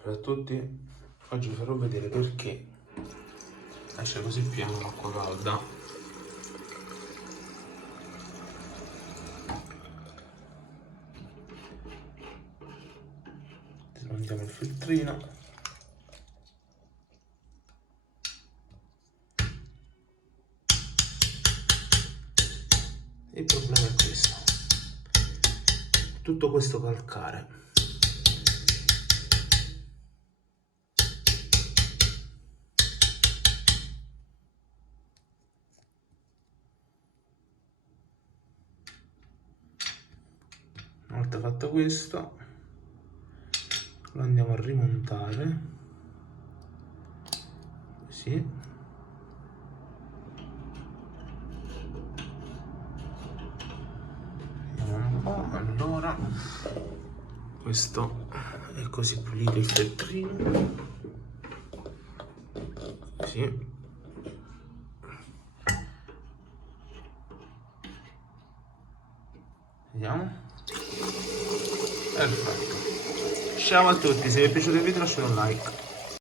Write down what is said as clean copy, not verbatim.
Ciao a tutti, oggi vi farò vedere perché esce così pieno l'acqua calda. Smontiamo il filtrino. Il problema è questo: tutto questo calcare una volta fatto questo lo andiamo a rimontare così. Vediamo un po'. Allora, questo è così pulito il filtrino, così. Vediamo. Perfetto. Ciao a tutti, se vi è piaciuto il video lasciate un like.